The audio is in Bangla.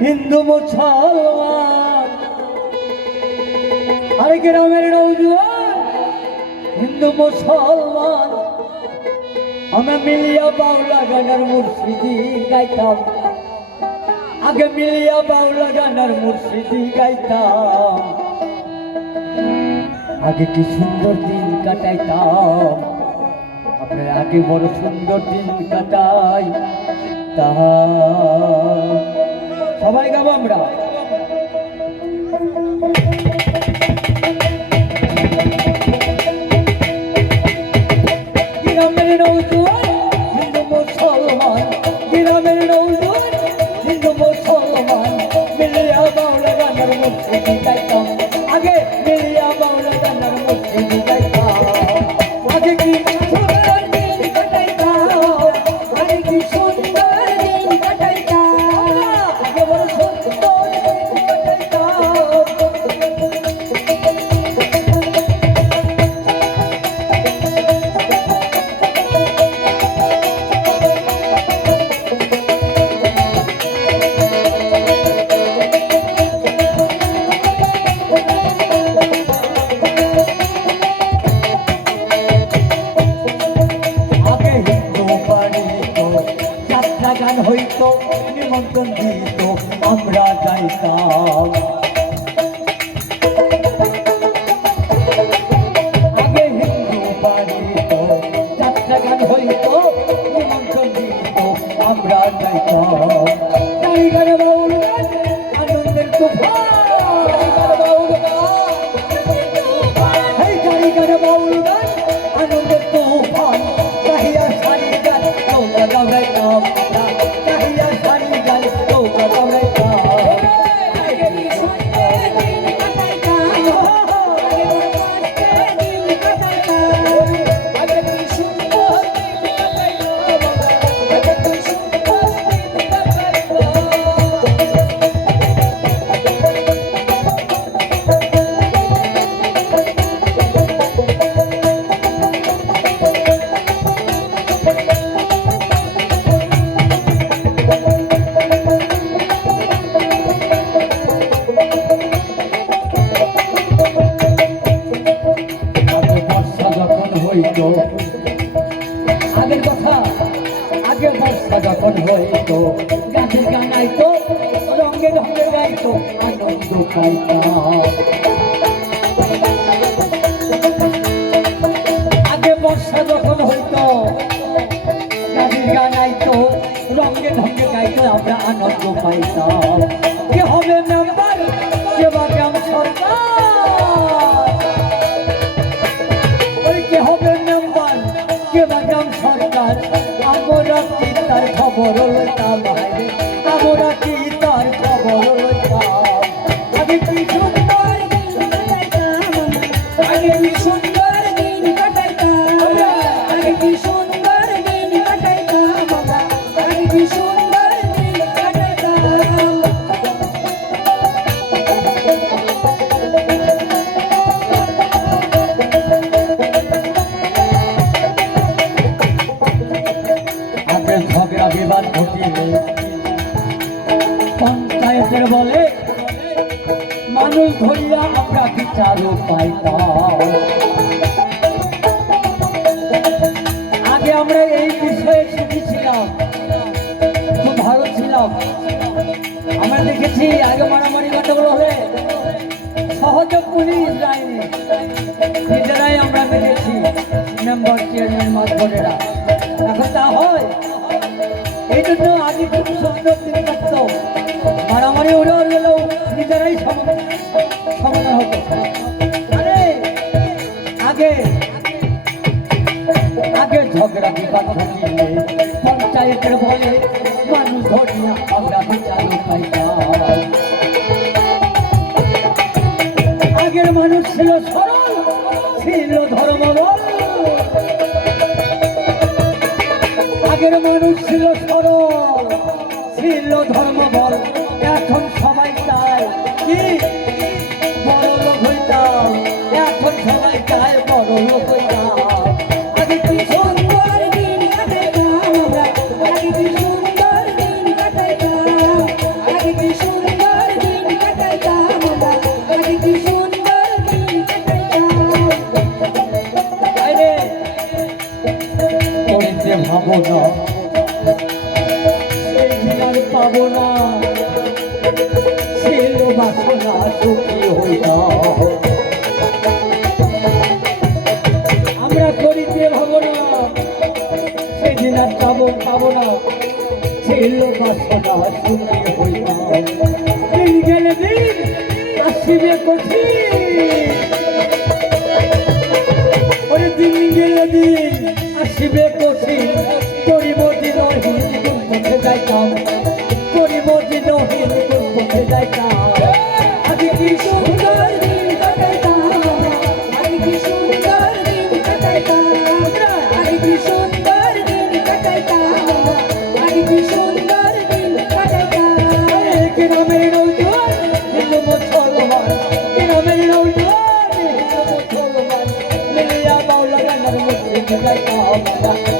হিন্দু মুসলমান আরে গ্রামের নৌজওয়ান হিন্দু মুসলমান আমরা মিলিয়া বাউলা গানের মুর্শিদি গাইতাম আগে মিলিয়া বাউলা গানের মুর্শিদি গাইতাম আগে কি সুন্দর দিন কাটাইতাম আমরা আগে বড় সুন্দর দিন কাটাই তাহা সবাই গাবো আমরা গ্রামের নৌজওয়ান হিন্দু মুসলমান গ্রামের নৌজওয়ান হিন্দু মুসলমান মিলিয়া বাউলা গানের মুর্শিদি গাইতাম আগে মিলিয়া বাউলা গানের মুর্শিদি গাইতাম আগে কি সুন্দর দিন কাটাইতাম আগে কি সুন্দর দিন কাটাইতাম আগে বড় সুন্দর দিন কাটাইতাম গান হইতো নিমন্ত্রণ দিত আমরা যাইতাম আগে হিন্দু বাড়িত যাত্রা গান হইতো নিমন্ত্রণ দিত আমরা যাইতাম তাই গানে বাউল গান আনন্দের তুফান এই গাড়ি গানে বাউল গান আনন্দের তুফান কাহিয়া সারি গান নৌকা দাঁড়াইতাম আগের কথা আগে বর্ষা যখন হইতো গাছের গান আইতো রঙে রঙে গাইতো আনন্দ পাইতাম আগে বর্ষা যখন হইতো গাছের গান আইতো রঙে রঙে গাইতো আমরা আনন্দ পাইতাম কি হবে মেম্বার কে বা গ্রাম সরকার কে হবে মেম্বার কে বা গ্রাম সরকার আমরা কি তার খবর লইতাম ভাইরে আমরা কি তার খবর লইতাম আগে কি সুন্দর দিন কাটাইতাম আগে কি সুন্দর দিন কাটাইতাম আগে কি সুন্দর দিন কাটাইতাম আগে কি সুন্দর দিন কাটাইতাম ঝগড়া বিবাদ ঘটিলে পঞ্চায়েতের বলে মানুষ ধরিয়া আমরা বিচারও পাইতাম আগে আমরা এই বিষয়ে সুখী ছিলাম খুব ভালো ছিলাম আমরা দেখেছি আগে মারামারি ঘটনাগুলো হলে সহজে পুলিশ যায়নি নিজেরাই আমরা দেখেছি মেম্বার চেয়ারম্যান মাতবরেরা এখন তা হয় এই জন্য আগে খুব সুন্দর দিন কাটত মারামারি উড়ে গেলেও নিজেরাই সমাধান হতো আরে আগে আগে ঝগড়া বিবাদ ঘটিলে পঞ্চায়েতের বলে মানুষ ধরিয়া আমরা বিচার পাইতাম আগের মানুষ ছিল সরল ছিল ধর্মবল আগের মানুষ ছিল সরল ছিল ধর্মবল এখন সবাই চায় কি বড় লোক হইতাম এখন সবাই চায় বড় লোক হইতাম আগে কি সুন্দর দিন কাটাইতাম আগে কি সুন্দর দিন কাটাইতাম আগে কি আর পাবো না ছিল বাসনা সুখী হইলাম আমরা করিতে ভাবো না সেদিন আর পাবো না ছিল বাসনা সুখী হইলাম দিন গেলে দিন আসিবে কঠিন ওরে দিন গেলে দিন আসিবে কঠিন করিব দিনহীন কোন পথে যাইতাম করিব দিনহীন কোন পথে যাইতাম আগে কি সুন্দর দিন কাটাইতাম আগে কি সুন্দর দিন কাটাইতাম আগে কি সুন্দর দিন কাটাইতাম আগে কি সুন্দর দিন কাটাইতাম গ্রামের নৌজোয়ান হিন্দু মুসলমান গ্রামের নৌজোয়ান হিন্দু মুসলমান মিলিয়া মাওলা গানার মুসলিম যাইতাম